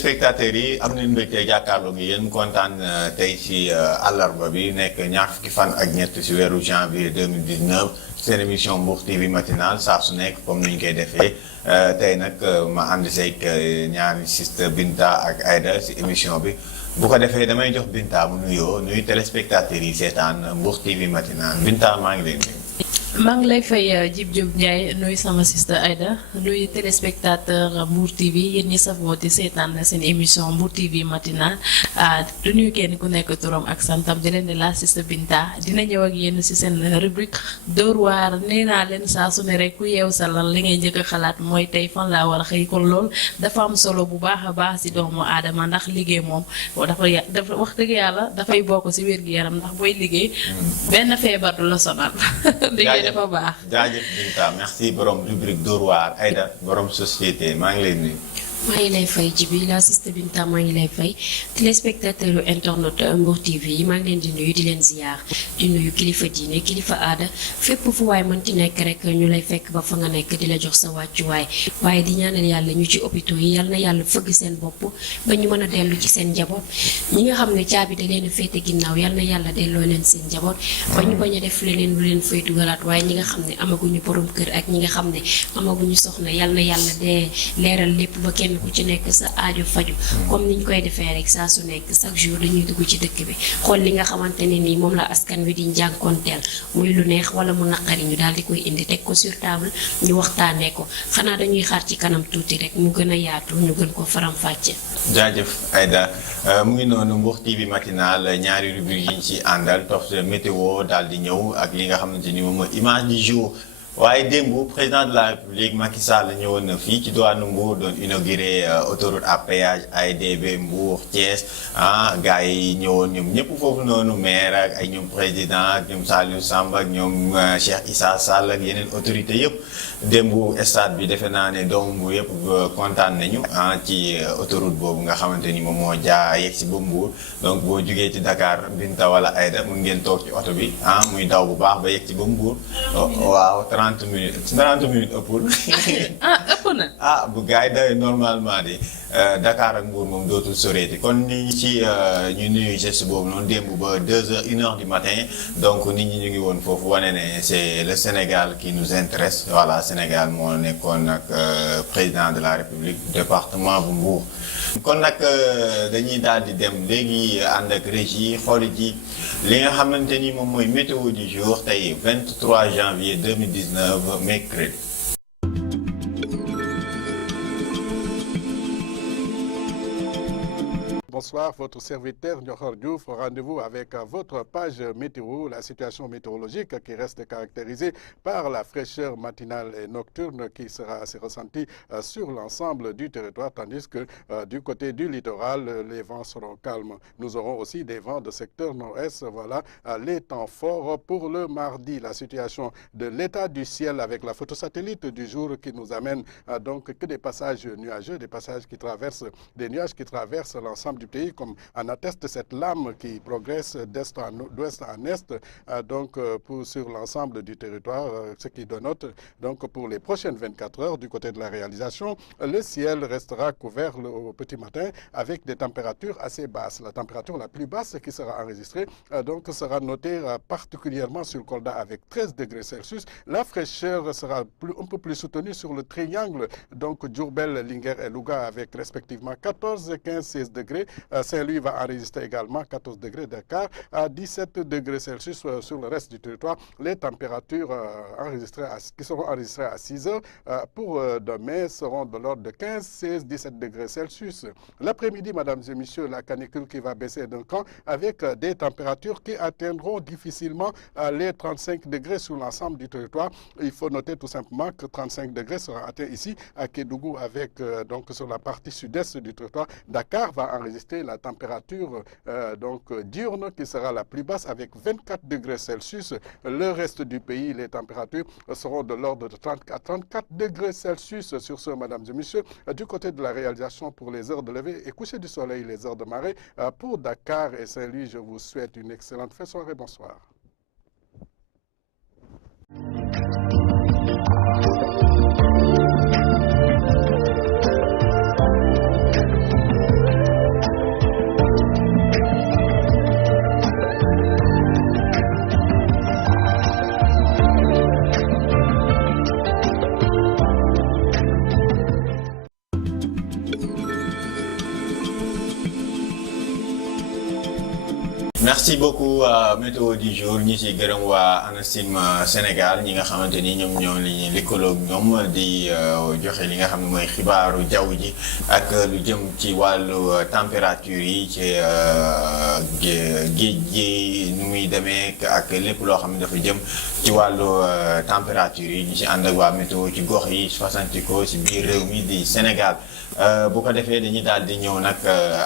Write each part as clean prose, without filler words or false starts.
téléspectateurs yi am nañu mbégte jàkkaarloo gi yéen kontaan tey ci àllarba bi nekk ñaar fukki fan ak ñett ci weeru janvier 2019 seen émission Mbour TV matinale saa su nekk comme ni ñu koy defee tey nag ma ànd seeg ñaari siste Binta ak Aïda ci émission bi bu ko defee damay jox Binta mu nuyoo nuyu téléspectateurs yi seetaan Mbour TV matinale Binta maa ngi leen nuyu. maa ngi lay fay Djib Diop Ndiaye nuyu sama siste Aïda nuyu téléspectateur Mbour TV yéen ñi safoo di seetaan na seen émission Mbour TV matinale du nuyu kenn ku nekk turam ak santam di leen di la siste Binta dina ñëw ak yéen ci seen rubrique Dóor waar nee naa leen saa su ne rek ku yeew sa lal li ngay njëkk a xalaat mooy tey fan laa war a xëy kon lool dafa am solo bu baax a baax ci doomu aadama ndax liggéey moom dafa wax dëgg yàlla dafay bokk ci wér-gu-yaram ndax booy liggéey benn feebar du la sonal. dafa baax jaajëf Binta merci borom rubrique Dóor waar Aïda borom société maa ngi lay nuyu. maa ngi lay fay Djibi la siste Binta maa ngi lay fay téléspectateur yu internet Mbour TV yi maa ngi leen di nuyu di leen ziar di nuyu kilifa diine kilifa aada fépp fu waay mën ci nekk rek ñu lay fekk ba fa nga nekk di la jox sa wàccuwaay waaye di ñaanal yàlla ñu ci hôpitaux yi yal na yàlla fëgg seen bopp ba ñu mën a dellu ci seen njaboot ñi nga xam ne caabi da leen a féete ginnaaw yal na yàlla delloo leen seen njaboot ba ñu bañ a def leneen lu leen fay dugalaat waaye ñi nga xam ne amaguñu borom kër ak ñi nga xam ne amaguñu soxna yal na yàlla dee leeral lépp ba kenn ku ci nekk sa aajo faju comme niñ koy defee rek saa su nekk chaque jour dañuy dugg ci dëkk bi xool li nga xamante ne nii moom la askan wi di njànkoonteel muy lu neex wala mu naqari ñu daal di koy indi teg ko sur table ñu waxtaanee ko xanaa dañuy xaar ci kanam tuuti rek mu gën a yaatu ñu gën ko faram-fàcce. jaajëf Aïda mu ngi noonu Mbour TV matinale ñaari rubrique yi ñu ci àndal tof météo daal di ñëw ak li nga xamante ni moom mooy image du jour. waaye démb président de la république Macky Sall ñëwoon na fii ci diwaanu Mbour doon inauguré autoroute à péage AIBD Mbour Thiès gars yi ñëwoon ñoom ñëpp foofu noonu maire ak ay ñoom président ak ñoom Saliou Samb ak ñoom Cheikh Issa Sall ak yeneen autorité yëpp démb stade bi defe naa ne doomu Mbour yëpp kontaan nañu ci autoroute boobu nga xamante ni moom moo yegg si ba Mbour donc boo jugee ci Dakar Binta wala Aïda mun ngeen toog ci oto bi muy daw bu baax ba yegg si ba Mbour waaw 30 minutes ëppul. ëpp na. bu gars yi dawee normalement di Dakar ak Mbour moom dootul soreeti kon nit ñi ci ñu nuyu geste boobu noonu démb ba 2h 1h du matin donc nit ñi ñu ngi woon foofu wane ne c'est le Sénégal qui nous intéresse voilà Sénégal moo nekkoon ak président de la République département bu Mbour. kon nag dañuy daal di dem léegi ànd ak régie xooli ji li nga xamante ni moom mooy météo du jour tey 23 janvier 2019 mercredi. Bonsoir, votre serviteur Ndiokor Diouf, rendez-vous avec votre page météo, la situation météorologique qui reste caractérisée par la fraîcheur matinale et nocturne qui sera assez ressentie sur l'ensemble du territoire, tandis que du côté du littoral, les vents seront calmes. Nous aurons aussi des vents de secteur nord-est, voilà les temps forts pour le mardi. La situation de l'état du ciel avec la photosatellite du jour qui nous amène donc que des passages nuageux, des nuages qui traversent l'ensemble du pays, comme en atteste cette lame qui progresse d'ouest en est, sur l'ensemble du territoire, ce qui dénote donc pour les prochaines 24 heures du côté de la réalisation, le ciel restera couvert au petit matin avec des températures assez basses. La température la plus basse qui sera enregistrée sera notée particulièrement sur Kolda avec 13 degrés Celsius. La fraîcheur sera un peu plus soutenue sur le triangle, donc Diourbel, Linguère et Louga avec respectivement 14, 15, 16 degrés. Saint-Louis va enregistrer également 14 degrés, Dakar à 17 degrés Celsius sur le reste du territoire. Les températures qui seront enregistrées à 6 heures pour demain seront de l'ordre de 15, 16, 17 degrés Celsius. L'après-midi, mesdames et messieurs, la canicule qui va baisser d'un cran avec des températures qui atteindront difficilement les 35 degrés sur l'ensemble du territoire. Il faut noter tout simplement que 35 degrés sera atteint ici à Kédougou avec sur la partie sud-est du territoire. Dakar va enregistrer la température diurne qui sera la plus basse avec 24 degrés Celsius. Le reste du pays, les températures seront de l'ordre de 30 à 34 degrés Celsius. Sur ce, mesdames et messieurs, du côté de la réalisation pour les heures de lever et coucher du soleil, les heures de marée, pour Dakar et Saint-Louis, je vous souhaite une excellente fin de soirée. Bonsoir. merci beaucoup météo du jour ñi ci gërëm waa ANACIM Sénégal ñi nga xamante ni ñoom ñoo li lëkkaloog ñoom di joxe li nga xam ne mooy xibaaru jaww ji ak lu jëm ci wàllu température yi ci géej gi nu muy demee ak lépp loo xam ne dafa jëm ci wàllu température yi ñu ci ànd ak waa météo ci gox yi fasantikoo ci biir réew mi di Sénégal bu ko defee dañuy daal di ñëw nag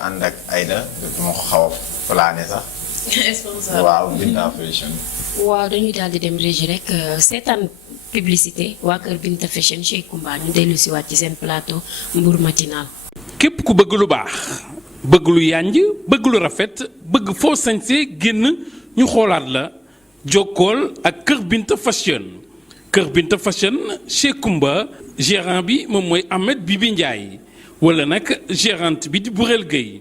ànd ak Aïda moo xaw a plané sax. waaw Binta Fashion. waaw dañuy daal di dem régie rek seetaan publicité waa kër Binta Fashion chez Kumba ñu dellu si waat ci seen plateau Mbour matinal. képp ku bëgg lu baax bëgg lu yànj bëgg lu rafet bëgg foo sañsee génn ñu xoolaat la jokkool ak kër Binta Fashion kër Binta Fashion chez Kumba gérant bi moom mooy Ahmed Bibi Ndiaye wala nag gérante bi di Bourel Gueye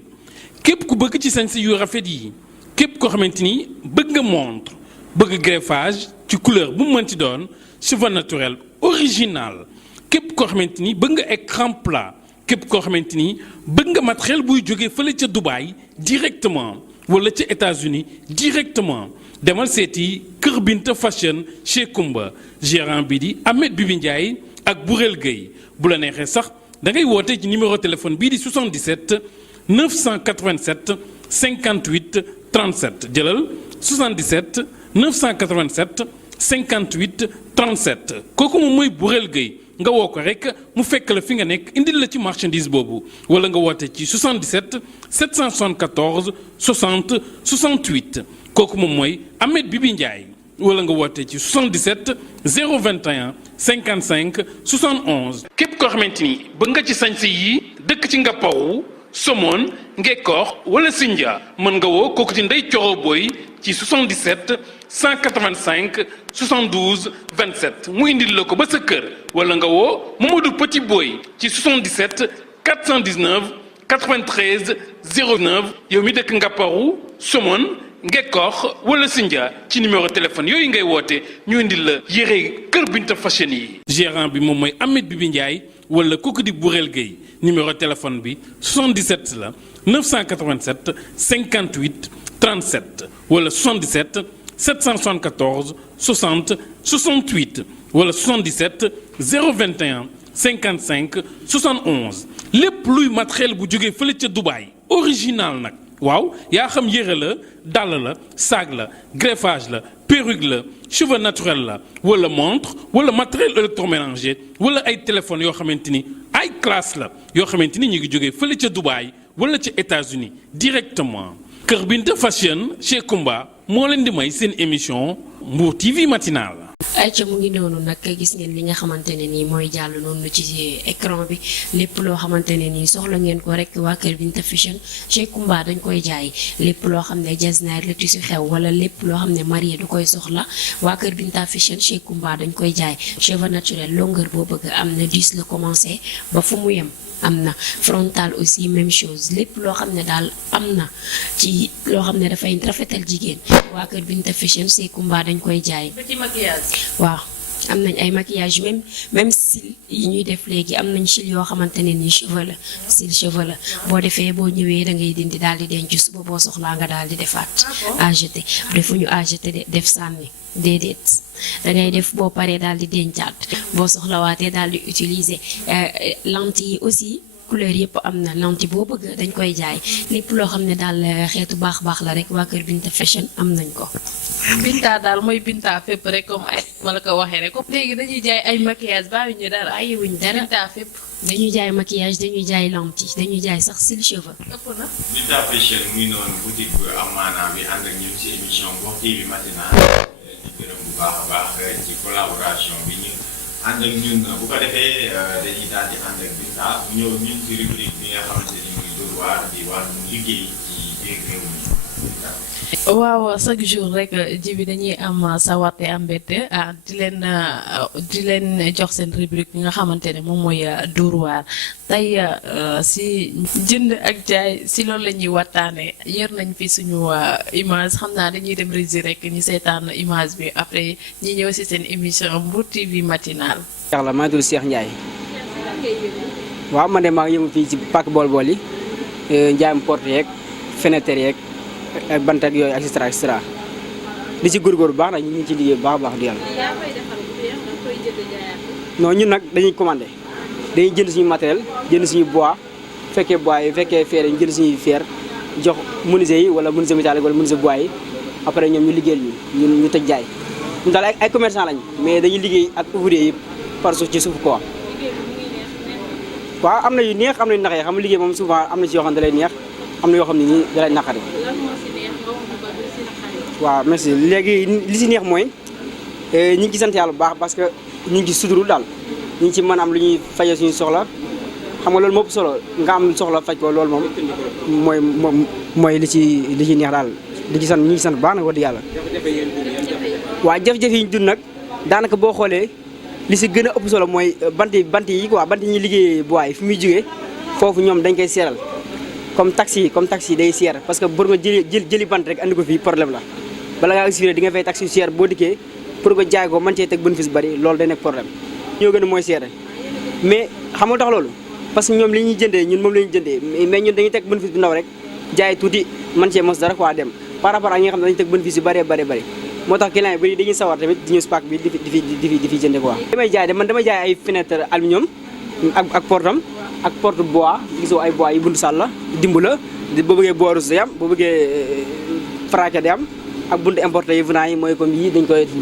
képp ku bëgg ci sañse yu rafet yi. képp koo xamante ni bëgg nga montre bëgg greffage ci couleur bu mu mënti doon cheveux naturel original képp koo xamante ni bëgg nga écran plat képp koo xamante ni bëgg nga matériel buy jógee fële ca Dubaï directement wala ca États-Unis directement demal seeti Kër Binta Fashion chez Kumba gérant bi di Ahmed Bibi Ndiaye ak Bourel Gueye bu la neexee sax da ngay woote ci numéro téléphone bii di 77 987 58 37 jëlal 77 987 58 37 kooku moom mooy Bourel Gueye nga woo ko rek mu fekk la fi nga nekk indil la ci marchandise boobu wala nga woote ci 77 774 60 68 kooku moom mooy Ahmed Bibi Ndiaye wala nga woote ci 77 021 55 71. képp koo xamante ni bëgg nga ci sañse yi dëkk ci Ngaparou Somone Ngekoox wala Sindia mën nga woo kooku ci Ndey Coro Boy ci 77 185 72 27 mu indil la ko ba sa kër wala nga woo Mamadou Petit Boy ci 77 419 93 09 yow mi dëkk Ngaparou Somone Ngekoox wala Sindia ci numéro téléphone yooyu ngay woote ñu indil la yére Kër Binta Fashion yi. gérant bi moom mooy Ahmed Bibi Ndiaye wala kooku di Bourel Gueye numéro téléphone bi 77 la 987 58 37 wala 77 774 60 68 wala 77 021 55 71 lépp luy matériel bu jógee fële ca Dubaï original nag waaw yaa xam yére la dàll la saag la greffage la perruque la cheveux naturel la wala montre wala matériel électroménager wala ay téléphone yoo xamante ni ay classe la yoo xamante ni ñu ngi jógee fële ca Dubaï wala ca États-Unis directement Kër Binta Fashion chez Kumba moo leen di may seen émission Mbour TV matinal. ayca mu ngi noonu nag gis ngeen li nga xamante ne nii mooy jàll noonu ci écran bi lépp loo xamante ne nii soxla ngeen ko rek waa kër Binta Fashion chez Kumba dañ koy jaay lépp loo xam ne jasneer la tissu xew wala lépp loo xam ne marié du koy soxla waa kër Binta Fashion chez Kumba dañ koy jaay cheveux naturel longueur boo bëgg am na 10 la commencé ba fu mu yem. am na frontal aussi même chose lépp loo xam ne daal am na ci loo xam ne dafay rafetal jigéen waa kër Binta Fashion chez Kumba dañ koy jaay. petit maquillage. waaw am nañ ay maquillage même cils yi ñuy def léegi am nañ cils yoo xamante ne nii cheveux la cils cheveux la boo defee boo ñëwee da ngay dindi daal di denc suba boo soxlaa nga daal di defaat. ajeté defuñu ajeté def sànni déedéet da ngay def boo paree daal di dencaat boo soxlawaatee daal di utiliser lentille yi aussi. couleur yëpp am na lentille boo bëgg dañ koy jaay lépp loo xam ne daal xeetu baax la rek waa kër Binta Fashion am nañ ko. Binta daal mooy Binta fépp rek comme ay ma la ko waxee rek comme léegi dañuy jaay ay maquillage bàyyi ñu dara ay wuñ dara Binta fépp. dañuy jaay maquillage dañuy jaay lentille dañuy jaay sax cils cheveux. ëpp na. Binta Fashion muy noonu boutique bu am maanaam bi ànd ak ñun ci émission Mbour TV matinal di gërëm bu baax a baax ci collaboration bi ñu. ànd ak ñun bu ko defee dañuy daal di ànd ak Binta bu ñëw ñun ci rubrique bi nga xamante ni muy Dóor waar di wàllum liggéey ci biir réew mi Binta. waaw chaque jour rek ji bi dañuy am sawarte am mbette di leen jox seen rubrique bi nga xamante ne moom mooy Dóor waar tey si jënd ak jaay si loolu la ñuy waxtaanee yor nañ fi suñu image xam naa dañuy dem régi rek ñu seetaan image bi après ñi ñëw si seen émission Mbour TV matinal. Cheikh la maa ngi tudd Cheikh Ndiaye. waaw man de maa ngi yëngu fii ci pàkk bool-bool yi njaayam porte yeeg fenêtre yeeg ak bant ak yooyu et cetera di ci góorgóorlu bu baax nag ñu ngi ci liggéey bu baax a baax di yàlla. non ñun nag dañuy commandé dañuy jënd suñu matériel jënd suñu bois fekkee bois yi fekkee fer ñu jënd suñuy fer jox menuisier yi wala menuisier métallique wala menuisier bois yi après ñoom ñu liggéeyal ñu tëj jaay ñun daal ay commerçant lañ mais dañuy liggéey ak ouvrier yi par suuf ci suuf quoi. waaw am na yu neex am na yu naqaree xam nga liggéey moom souvent am na ci yoo xam ne da lay neex am na yoo xam ne nii da lay naqari. waaw merci léegi li si neex mooy ñu ngi ci sant yàlla bu baax parce que ñu ngi ci suturu daal ñu ngi ci mën am lu ñuy fajee suñu soxla xam nga loolu moo ëpp solo nga am soxla faj ko loolu moom mooy li ci neex daal di ci sant ñu ngi sant bu baax nag wax dëgg yàlla. waaw jafe-jafe yi ñu dund nag daanaka boo xoolee li si gën a ëpp solo mooy bant yi quoi bant yi ñuy liggéey bois yi fi muy jógee foofu ñoom dañ koy seeral comme taxi day seer parce que pour nga jëli bant rek andi ko fii problème la bala ngaa expliqué di nga fay taxi seer boo dikkee pour nga jaay ko mën cee teg bénéfice bari loolu day nekk problème ñoo gën a mooy seer mais xam nga tax loolu parce que ñoom li ñuy jëndee ñun moom la ñuy jëndee mais ñun dañuy teg bénéfice bu ndaw rek jaay tuuti mën cee mos dara quoi dem par rapport ak ñi nga xam ne dañuy teg bénéfice yu bari moo tax client yi bari dañuy sawar tamit di ñëw SPAC bi di fi jënde quoi. damay jaay ay fenêtre aluminium ak porte bois gisoo ay bois yu buntu sàll la dimb la boo bëggee bois rouge day am boo bëggee fraqué day am ak buntu importé yi venant yi mooy comme yii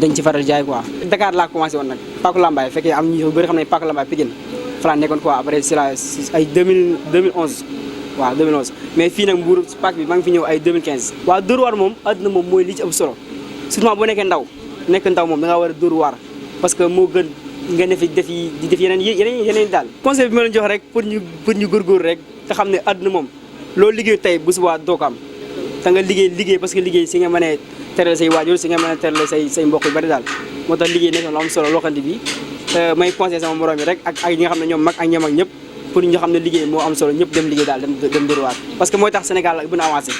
dañ ci faral jaay quoi. Dakar laa commencé woon nag Paku Lambaye fekkee am ñu bëri xam ne Paku Lambaye Pikine fa laa nekkoon quoi après c'est la ay 2011 waaw 2011 mais fii nag Mbour SPAC bi maa ngi fi ñëw ay 2015. waaw Dóor waar moom àdduna moom mooy li ci ëpp solo surtout boo nekkee ndaw moom da ngaa war a dóor waar parce que moo gën nga ne fi def yeneen daal. conseil bi ma leen jox rek pour ñu góorgóorlu rek te xam ne àdduna moom loolu liggéey tey bu subaa doo ko am te nga liggéey parce que liggéey si nga mën a teral say waajur si nga mën a teral say mbokk yu bari daal moo tax liggéey nekk na lu am solo loo xam ne bi may conseil sama morom yi rek ak ñi nga xam ne ñoom mag ak ñoom ak ñëpp pour ñu xam ne liggéey moo am solo ñëpp dem liggéey daal dem dóor waar parce que mooy tax Sénégal bu na avancé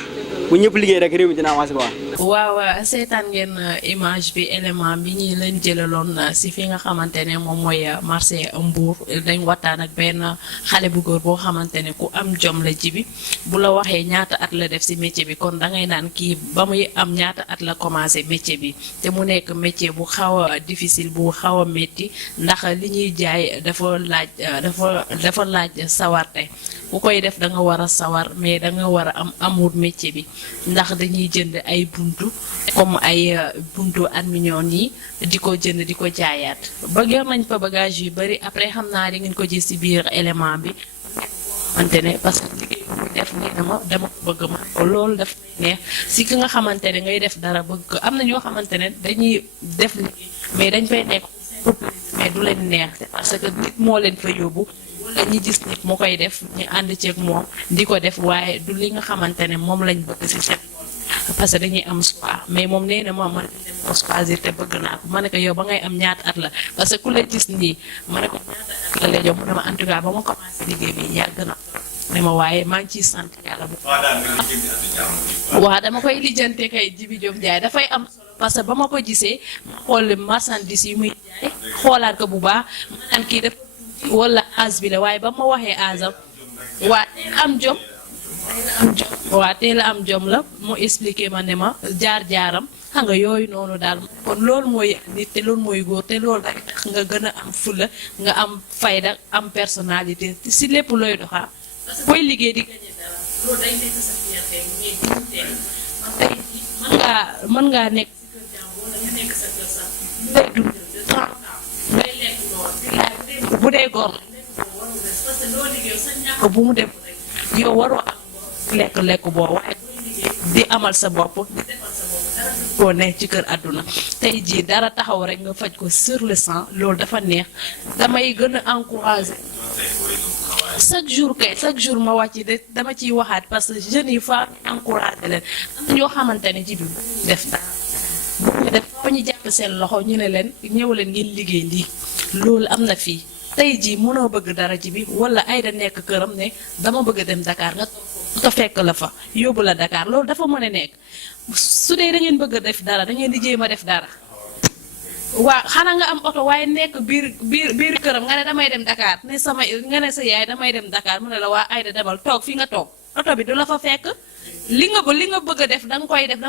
bu ñëpp liggéey rek réew mi dina avancé quoi. waaw seetaan ngeen image bi élément bi ñi leen jëlaloon si fi nga xamante ne moom mooy marché Mbour dañ waxtaan ak benn xale bu góor boo xamante ne ku am jom la ji bi bu la waxee ñaata at la def si métier bi kon dangay naan kii ba muy am ñaata at la commencé métier bi te mu nekk métier bu xaw a difficile bu xaw a métti ndax li ñuy jaay dafa laaj sawarte ku koy def da nga war a sawar mais da nga war a am amour métier bi ndax dañuy jënd ay buntu comme ay buntu aluminium yi di ko jënd di ko jaayaat ba gër nañ fa bagage yu bari après xam naa di ngeen ko gis ci biir élément bi xamante ne parce que liggéey muy def nii dama ko bëgg ma loolu daf neex si ki nga xamante ne ngay def dara bëgg ko am na ñoo xamante ne dañuy def liggéey mais dañ fay nekk mais du leen neex parce que nit moo leen fa yóbbu wala ñi gis nit mu koy def ñu ànd ceeg moom di ko def waaye du li nga xamante ne moom lañ bëgg si seen parce que dañuy am choix mais moom nee na man dem ko choisir te bëgg naa ko ma ne ko yow ba ngay am ñaata at la parce que ku la gis nii ma ne ko ñaata at la lay jox mu ne ma en tout cas ba ma commencé liggéey bi yàgg na ne ma waaye maa ngi ciy sant yàlla bu waaw dama koy lijjante kay Djiby Diop Ndiaye dafay am solo parce que ba ma ko gisee ma xool marchandise yi muy jaay xoolaat ko bu baax ma naan kii def wala âge bi la waaye ba ma waxee âge am waa am jom waaw teel a am jom la mu expliqué ma ne ma jaar-jaaram xam nga yooyu noonu daal kon loolu mooy nit te loolu mooy góor te loolu day tax nga gën a am fulla nga am fayda am personnalité si lépp looy doxaa parce que booy liggéey di gañe dara loolu day nekk sa fierté mais dignité man tey mën ngaa nekk si kër jàmm wala nga nekk sa kër sax ñu lay dundal de 30 ans ngay lekk lool bu dee góor la lekk boo warul des parce que loo liggéey sa ñàkk bu mu dem rek yow waroo am lekk boo waaye booy liggéey di amal sa bopp di defal sa bopp dara koo ne ci kër àdduna tey jii dara taxaw rek nga faj ko sur le sang loolu dafa neex damay gën a encourager chaque jour ma wàcc de dama ciy waxaat parce que jeunes yi fa encourager leen am na ñoo xamante ne ji bi def dara bu ñu def fa ñu jàpp seen loxo ñu ne leen ñëw leen ngeen liggéey lii loolu am na fii tey jii mënoo bëgg dara ji bi wala ay da nekk këram ne dama bëgg dem Dakar nga fekk la fa yóbbu la Dakar loolu dafa mën a nekk su dee da ngeen bëgg a def dara da ngeen di jéem a def dara waa xanaa nga am oto waaye nekk biir këram nga ne damay dem Dakar ne nga ne sa yaay damay dem Dakar mu ne la waa Aïda demal toog fi nga toog oto bi du la fa fekk li nga bëgg a def da nga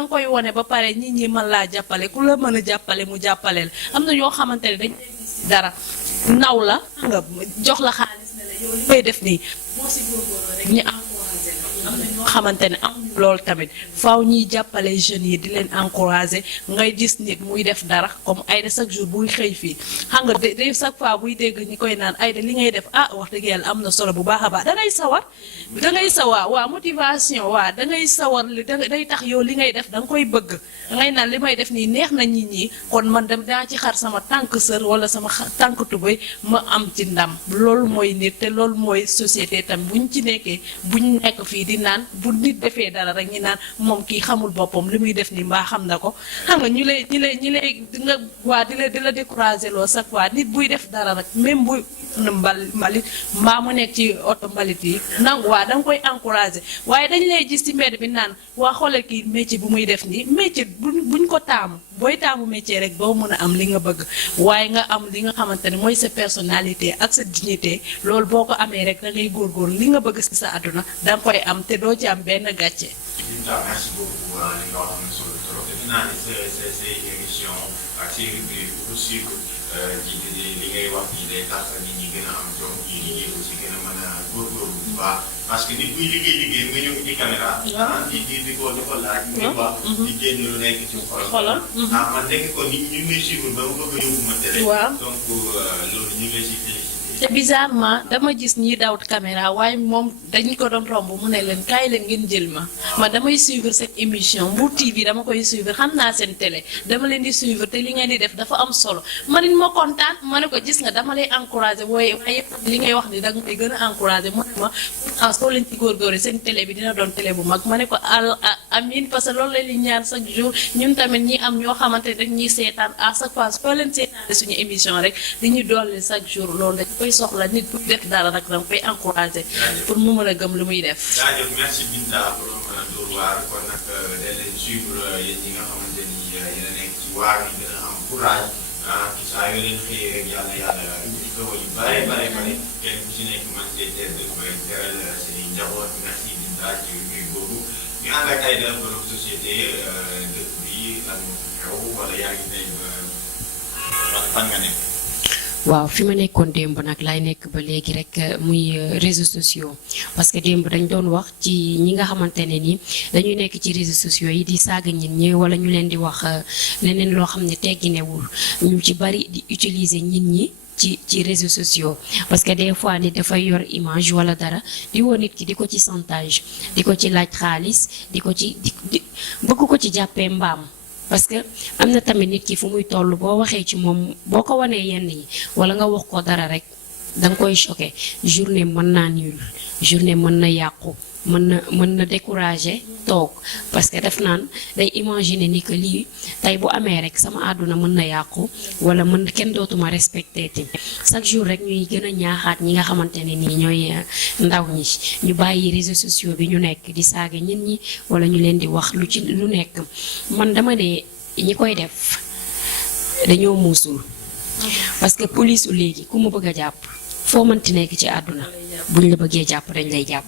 koy wone ba pare nit ñi mën laa jàppale ku la mën a jàppale mu jàppale la am na ñoo xamante ne dañ dara naw la nga jox la xaalis ne la yow li may def nii boo si góorgóorlu rek ñu encouragé la am na ñoo xamante ne am loolu tamit faaw ñuy jàppale jeunes yi di leen encouragé ngay gis nit muy def dara comme Aïda chaque jour buy xëy fii xam nga day chaque fois buy dégg ñi koy naan Aïda li ngay def wax dëgg yàlla am na solo bu baax a baax da ngay sawar waa motivation waa da ngay sawar day tax yow li ngay def da nga koy bëgg da ngay naan li may def nii neex na nit ñi kon man dem daa ci xar sama tànk sër wala sama tànk tubéy ma am ci ndam loolu mooy nit te loolu mooy société tam buñ ci nekkee buñ nekk fii di naan bu nit defee dara rek ñi naan moom kii xamul boppam li muy def ni mbaa xam na ko xam nga ñi lay nga waa di la découragé loo sax waa nit buy def dara rek même buy mbalit mbaa mu nekk ci oto mbalit yi nangu waa da nga koy encouragé waaye dañ lay gis ci mbedd bi naan waa xoolal kii métier bu muy def nii métier buñ ko taamu booy taamu métier rek doo mën a am li nga bëgg waaye nga am li nga xamante ne mooy sa personnalité ak sa dignité loolu boo ko amee rek da ngay góorgóorlu li nga bëgg ci sa àdduna da nga koy am te doo ci am benn gàcce. merci beaucoup li nga wax am na solo trop defe naa ne say émission ak say rubrique bu ko suivre li ngay wax nii day tax nit ñi gën a am jom ñi liggéey aussi gën a mën a góorgóorlu bu baax parce que nit buy liggéey nga ñëw ci caméra. di ko laaj. muy wax di génn lu nekk ci xolam. man nekk ko nit ñu ngi suivre ba mu bëgg a yóbbu ma télé. donc loolu ñu ngi lay si félicité. te bizarrement dama gis ñi dawut caméra waaye moom dañ ko doon romb mu ne leen kaay leen ngeen jël ma damay suivre cette émission Mbour TV dama koy suivre xam naa seen télé dama leen di suivre te li ngeen di def dafa am solo ma nit ma kontaan ma ne ko gis nga dama lay encouragé waaye li ngay wax ni danga may gën a encouragé mu ne ma soo leen ci góorgóorlu seen télé bi dina doon télé bu mag ma ne ko amin parce que loolu la ñuy ñaan chaque jour ñun tamit ñi am ñoo xamante ne dañ ñuy seetaan à chaque fois soo leen seetaane suñu émission rek di ñu dolli chaque jour loolu dañ koy soxla nit bu def dara nag danga koy encouragé pour mu mën a gëm lu muy def. jaajëf merci Binta pour mën a dóor waar kon nag day leen suivre yéen ñi nga xamante ni yéen a nekk ci waar yi gën a am courage saa yoo leen xëyee rek yàlla indi xewal yu bare kenn ku ci nekk man cee teel de koy teral seen njaboot merci Binta ci rubrique boobu ñu ànd ak ay dara borom société dëkk bi lan moo xew wala yaa ngi tey ba fan nga nekk. waaw fi ma nekkoon démb nag laay nekk ba léegi rek muy réseaux sociaux parce que démb dañ doon wax ci ñi nga xamante ne ni dañuy nekk ci réseaux sociaux yi di saaga nit ñi wala ñu leen di wax leneen loo xam ne tegginewul ñu ci bari di utiliser nit ñi ci réseaux sociaux parce que des fois nit dafay yor image wala dara di woo nit ki di ko ci chantage di ko ci laaj xaalis di ko ci bëgg ko ci jàppee mbaam. parce que am na tamit nit ki fu muy toll boo waxee ci moom boo ko wanee yenn yi wala nga wax ko dara rek danga koy choqué journée mën naa nul journée mën na yàqu mën na découragé toog parce que def naan day imaginer ni que lii tey bu amee rek sama àdduna mën na yàqu wala kenn dootuma respecté te chaque jour rek ñuy gën a ñaaxaat ñi nga xamante ne nii ñooy ndaw ñi ñu bàyyi réseaux sociaux bi ñu nekk di saaga nit ñi wala ñu leen di wax lu ci lu nekk man dama ne ñi koy def dañoo muusul parce que police u léegi ku mu bëgg a jàpp foo mënti nekk ci àdduna buñ la bëggee jàpp dañ lay jàpp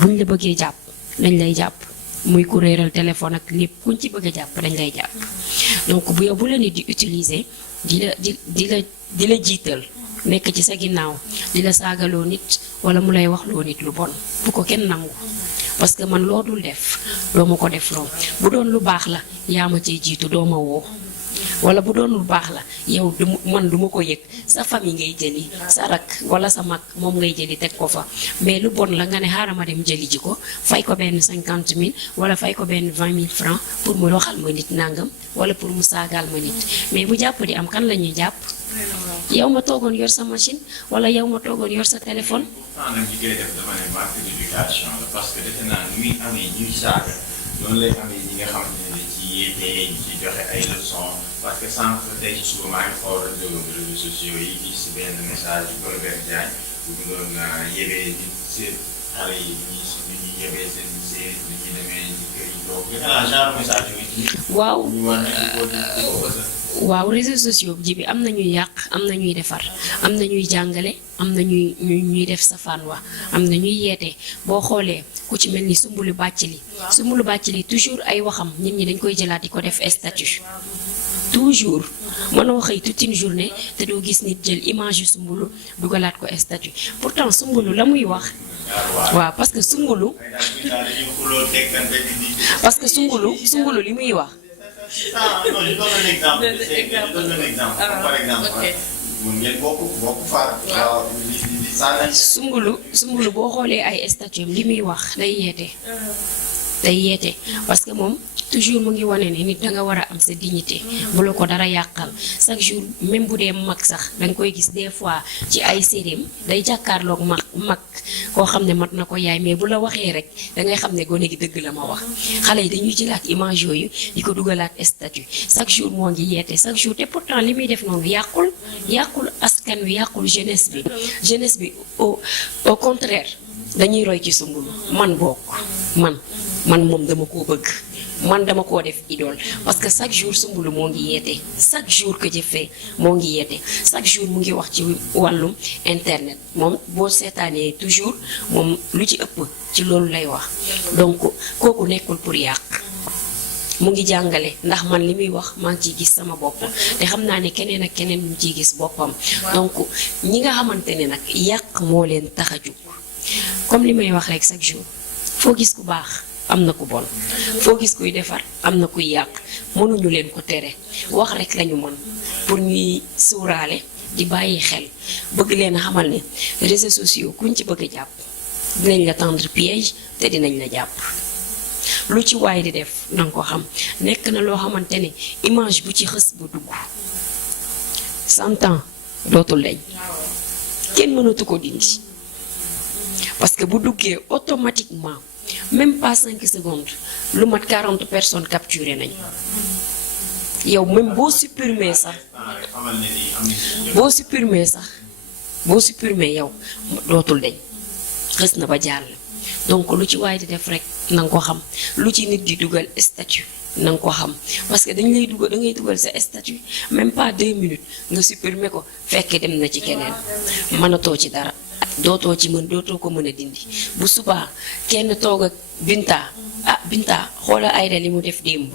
buñ la bëggee jàpp dañ lay jàpp muy ku réeral téléphone ak lépp kuñ ci bëgg a jàpp dañ lay jàpp donc bu yow bu la nit di utiliser di la jiital nekk ci sa ginnaaw di la saagaloo nit wala mu lay wax loo nit lu bon bu ko kenn nangu parce que man loo dul def doo ma ko def loo bu doon lu baax la yaa ma cee jiitu doo ma woo wala bu doon lu baax la yow man duma ko yëg sa famille ngay jëli sa rak wala sa mag moom ngay jëli teg ko fa mais lu bon la nga ne xaaral ma dem jëli ji ko fay ko benn 50 000 wala fay ko benn 20 000 francs pour mu waxal ma nit nangam wala pour mu saagaal ma nit mais bu jàpp di am kan la ñuy jàpp yow ma toogoon yor sa machine wala yow ma toogoon yor sa téléphone. pourtant nag ñi koy def dama ne manque d'éducation la parce que defe naa ni muy amee ñuy saaga noonu lay amee ñi nga xamante ne ci yéete ñi ci joxe ay leçons parce que sànq tey ci suba maa ngi xool réseaux sociaux yi gis benn message bu Golbert Diagne bu mu doon yebee di seen xale yi ñu yebee seen série ni ñu demee ci kër yi toog defe naa genre message yooyu. waaw ñu war a waaw réseaux sociaux ji bi am na ñuy yàq am na ñuy defar am na ñuy jàngale am na ñuy def safaan wa am na ñuy yeete boo xoolee ku ku ci mel ni Soumboulou Bathily Soumboulou Bathily toujours ay waxam nit ñi dañ koy jëlaat di ko def statut toujours mënoo xëy toute une journée te doo gis nit jël image yu Soumboulou dugalaat ko statut pourtant Soumboulou la muy wax waaw parce que Soumboulou li muy wax non, je donne un exemple. Je donne un exemple. Par exemple, mun ngeen bokk far. waaw Soumboulou boo xoolee ay statut li muy wax day yeete parce que moom toujours mu ngi wane ne nit da nga war a am sa dignité bu la ko dara yàqal chaque jour même bu dee mag sax da nga koy gis des fois ci ay séréem day jàkkaarloog mag koo xam ne mat na ko yaay mais bu la waxee rek da ngay xam ne gone gi dëgg la ma wax xale yi dañuy jëlaat image yooyu di ko dugalaat statut chaque jour moo ngi yeete chaque jour te pourtant li muy def noonu yàqul askan wi yàqul jeunesse bi au contraire dañuy roy ci Soumboulou man bokk man moom dama koo bëgg man dama koo def idole parce que chaque jour Soumboulou moo ngi yeete chaque jour que jëfee moo ngi yeete chaque jour mu ngi wax ci wàllum internet moom boo seetaanee toujours moom lu ci ëpp ci loolu lay wax donc kooku nekkul pour yàq mu ngi jàngale ndax man li muy wax maa ngi ciy gis sama bopp te xam naa ne keneen ak keneen mu ciy gis boppam donc ñi nga xamante ne nag yàq moo leen tax a jóg comme li may wax rek chaque jour foo gis ku baax am na ku bon foo gis kuy defar am na kuy yàq mënuñu leen ko tere wax rek lañu mën pour ñuy suuraale di bàyyi xel bëgg leen a xamal ne réseaux sociaux kuñ ci bëgg a jàpp dinañ la tendre piège te dinañ la jàpp lu ci waay di def nanga ko xam nekk na loo xamante ne image bu ci xës bu dugg 100 ans dootul dañ kenn mënatu ko dindi parce que bu duggee automatiquement même pas 5 secondes lu mat 40 personnes capturé nañ yow même boo supprimer yow dootul dañ xës na ba jàll donc lu ci waay di def rek nanga ko xam lu ci nit di dugal statut nanga ko xam parce que da ngay dugal sa statut même pas 2 minutes nga supprimer ko fekkee dem na ci keneen mënatoo ci dara dootoo ko mën a dindi bu subaa kenn toog ak Binta xoola Aïda li mu def démb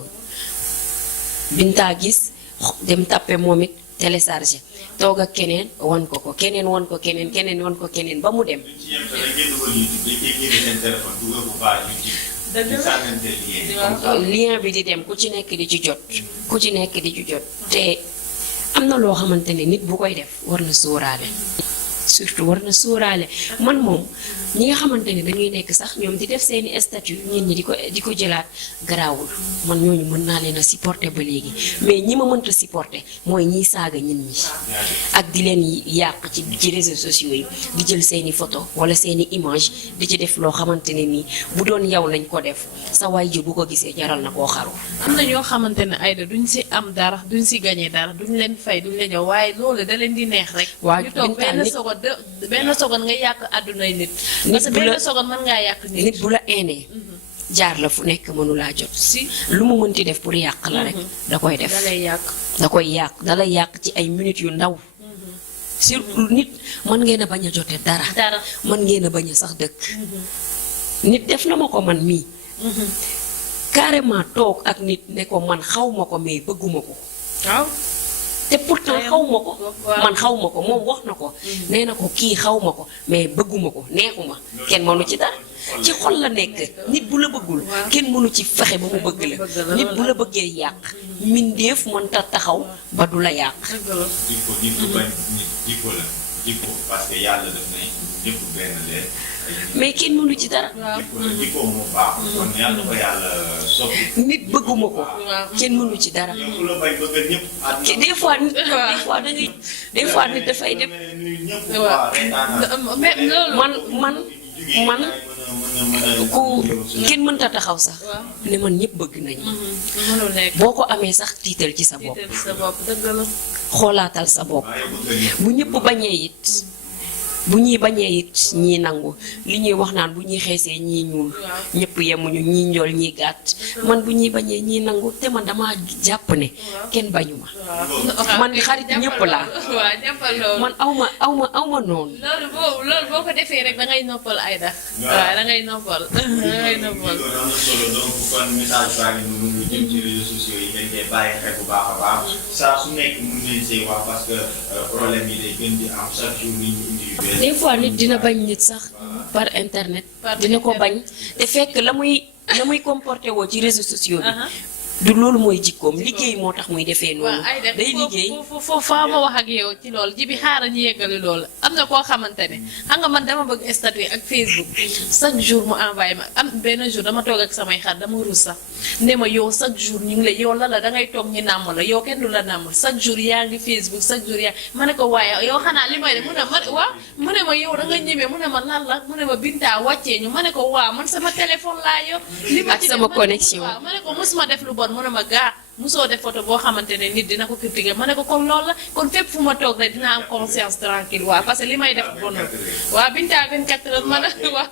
Binta gis dem tappe moom it téléchargé toog ak keneen wan ko keneen wan ko keneen ba mu dem lien bi di dem ku ci nekk di ci jot te am na loo xamante ne nit bu koy def war na sóoraale surtout war na sóoraale man moom ñi nga xamante ne dañuy nekk sax ñoom di def seeni statut nit ñi di ko jëlaat garaawul man ñooñu mën naa leen a supporter ba léegi mais ñi ma mënta supporter mooy ñiy saaga nit ñi ak di leen yàq ci réseaux sociaux yi di jël seeni photo wala seeni image di ci def loo xamante ne nii bu doon yow lañ ko def sa waay ji bu ko gisee jaral na koo xaru. am na ñoo xamante ne Aïda duñ si am dara duñ si gagné dara duñ leen fay duñ leen ñëw waaye loolu da leen di neex rek. waaw ñu toog benn seconde nga yàq àddunay nit. parce que benn seconde mën ngaa yàq nit bu la eenee jaar la fu nekk mënu laa jot si lu mu mënti def pour yàq la rek da koy def da lay yàq ci ay minutes yu ndaw surtout nit mën ngeen a bañ a jote dara mën ngeen a bañ a sax dëkk nit def na ma ko man mii carrément toog ak nit ne ko man xaw ma ko mais bëgguma ko waaw te pourtant xaw ma ko moom wax na ko nee na ko kii xaw ma ko mais bëgguma ko neexuma kenn mënu ci dara ci xol la nekk nit bu la bëggul kenn mënu ci fexe ba mu bëgg la nit bu la bëggee yàq mindeef mënta taxaw ba du la yàq jikko parce que yàlla def na ñëpp benn leen mais kenn mënu ci dara jikko moo baax kon yàlla ko yàlla soppi nit bëgguma ko kenn mënu ci dara ku la bay bëgg ñëpp des fois nit dafay dem man ku kenn mënta taxaw sax ne man ñëpp bëgg nañ boo ko amee sax tiital ci sa bopp xoolaatal sa bopp bu ñëpp bañee it bu ñuy bañee it ñii nangu li ñuy wax naan bu ñuy xeesee ñii ñuul ñëpp yemuñu ñii njool ñii gàtt man bu ñuy bañee ñii nangu te man dama jàpp ne kenn bañu ma man xarit ñëpp laa man awma noonu loolu boo ko defee rek da ngay noppal Aïda waaw da ngay noppal da ngay noppal am na solo donc kon message baa ngi noonu lu jëm ci réseaux sociaux yi ngeen koy bàyyi xel bu baax a baax saa su nekk mën ngeen see wax parce que problème yi day gën di am chaque jour nit ñi indi yu bees. des fois nit dina bañ nit sax par internet dina ko bañ te fekk la muy comporté woo ci réseaux sociaux bi du loolu mooy jikkoom liggéey moo tax muy defee noonu day liggéey foofu faa ma wax ak yow ci loolu ji bi xaaral ñu yeggali loolu am na koo xamante ne xam nga man dama bëgg statut ak Facebook chaque jour mu envoyé ma am benn jour dama toog ak samay xar dama ruus sax ne ma yow chaque jour ñu ngi la yow la da ngay toog ñu nàmm la yow kenn du la nàmm chaque jour yaa ngi Facebook chaque jour yaa ma ne ko waaye yow xanaa li may def mu ne ma waaw mu ne ma yow da nga ñemee mu ne ma lan la mu ne ma Binta wàccee ñu ma ne ko waaw man sama téléphone laa yor li ma ak sama connexion waaw ma ne ko mosuma def lu bon mu ne ma gaa musoo def photo boo xamante ne nit dina ko critiquer ma ne ko kon loolu la kon fépp fu ma toog rek dina am conscience tranquille waaw parce que li may def bonul waaw Binta 24 heures ma ne waaw.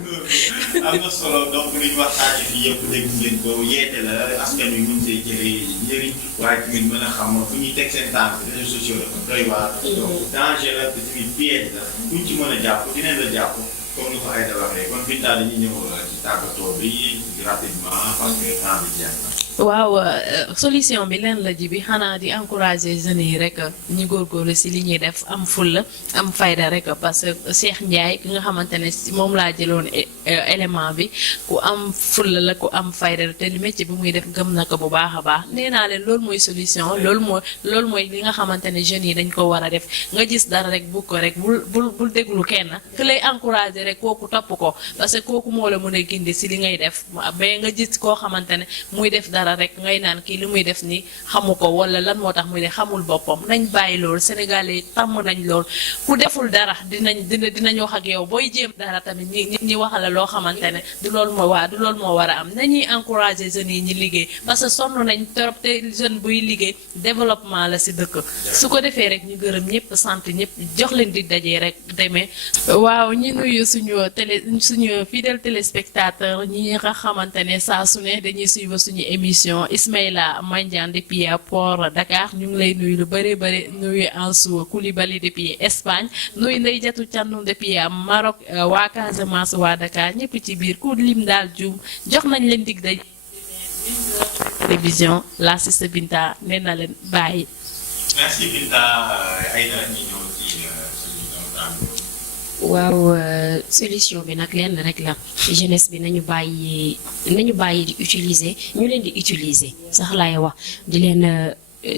am na solo donc li ñu waxtaanee fii yëpp dégg ngeen ko yeete la askan wi mën see jëlee njëriñ waaye tamit mën a xam fu ñuy teg seen tànk réseaux sociaux la kon doy waar. donc danger la te tamit piège la kuñ ci mën a jàpp dinañ la jàpp comme ni ko Aïda waxee kon Binta dañuy ñëw ci tàggatoo bi rapidement parce que temps bi jeex na. waaw solution bi leen la ji bi xanaa di encourager jeunes yi rek ñu góorgóorlu si li ñuy def am fulla am fayda rek parce que Cheikh Ndiaye ki nga xamante ne moom laa jëloon élément bi ku am fulla la ku am fayda te métier bi muy def gëm na ko bu baax a baax nee naa leen loolu mooy solution loolu mooy li nga xamante ne jeunes yi dañ ko war a def nga gis dara rek bu ko rek bul déglu kenn ku lay encourager rek kooku topp ko parce que kooku moo la mën a gindi si li ngay def mais nga gis koo xamante ne muy def dara rek ngay naan kii li muy def ni xamu ko wala lan moo tax muy def xamul boppam nañ bàyyi loolu Sénégalais tàmm nañ lool ku deful dara dinañ wax ak yow booy jéem dara tamit ñi waxala loo xamante ne du loolu moo war a am nañuy encourager jeunes yi ñi liggéey parce que sonn nañ trop te jeune buy liggéey développement la si dëkk su ko defee rek ñu gërëm ñëpp sant ñëpp jox leen di dajee rek demee waaw ñi nuyu suñu fidèle téléspectateur ñi nga xamante ne saa su ne dañuy suivre suñu émission Ismaïla Mandiane depuis Port Dakar ñu ngi lay nuyu lu bëri nuyu Ansou Koulibaly depuis Espagne nuyu Ndeye Diatou Thiandoum depuis Maroc waa Casamance waa Dakar ñëpp ci biir ku lim daal juum jox nañ leen dig daje télévision la Sista Binta nee na leen bàyyi. merci Binta Aïda ñu ñëw ci waaw solution bi nag lenn rek la jeunesse bi nañu bàyyi di utiliser ñu leen di utiliser sax laay wax di leen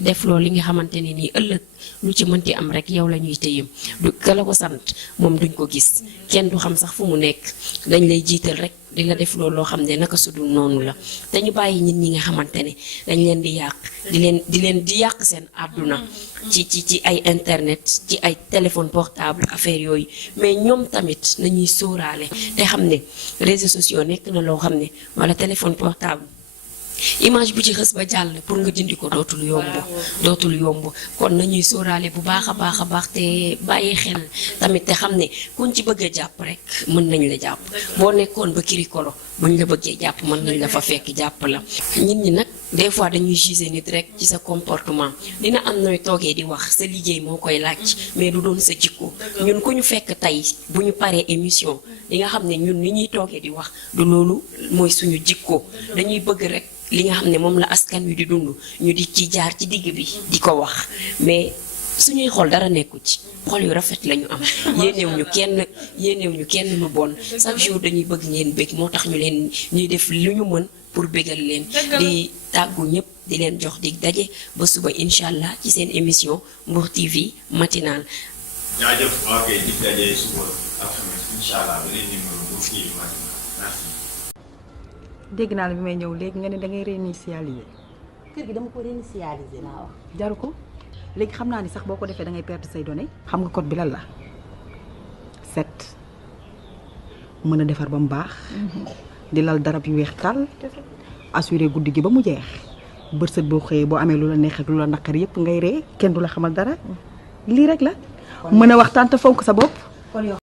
def loolu li nga xamante ne nii ëllëg lu ci mënti am rek yow la ñuy téyem du ka la ko sant moom duñ ko gis kenn du xam sax fu mu nekk dañ lay jiital rek di la def loolu loo xam ne naka sudul noonu la te ñu bàyyi nit ñi nga xamante ne dañ leen di yàq di yàq seen àdduna ci ay internet ci ay téléphone portable affaire yooyu mais ñoom tamit nañuy sóoraale te xam ne réseaux sociaux nekk na loo xam ne wala téléphone portable image bu ci xës ba jàll pour nga dindi ko dootul yomb kon nañuy sóoraale bu baax a baax te bàyyi xel tamit te xam ne kuñ ci bëgg a jàpp rek mën nañ la jàpp boo nekkoon ba kirikolo buñ la bëggee jàpp mën nañ la fa fekk jàpp la nit ñi nag des fois dañuy juger nit rek ci sa comportement dina am nooy toogee di wax sa liggéey moo koy laaj mais du doon sa jikko ñun ku ñu fekk tey bu ñu paree émission li nga xam ne ñun ni ñuy toogee di wax du loolu mooy suñu jikko dañuy bëgg rek li nga xam ne moom la askan wi di dund ñu di ci jaar ci digg bi di ko wax mais suñuy xol dara nekku ci xol yu rafet lañu am yéenew ñu kenn lu bon chaque jour dañuy bëgg ngeen bëgg moo tax ñuy def lu ñu mën pour bégal leen di tàggu ñëpp di leen jox dig daje ba suba incha allah ci seen émission Mbour TV matinale. jaajëf ok dig daje suba alxames incha allah ba leen numéro Mbour TV matinale merci. dégg naa la bi may ñëw léegi nga ne da ngay réinitialiser. kër gi dama ko réinitialiser laa wax. jaru ko léegi xam naa ni sax boo ko defee da ngay perdre say données. xam nga code bi lan la 7 mën a defar ba mu baax. di lal darab yu weex tàll. assuré guddi gi ba mu jeex. bërsët boo xëyee boo amee lu la neex ak lu la naqar yëpp ngay ree kenn du la xamal dara. lii rek la mën a waxtaan te fonk sa bopp kon yow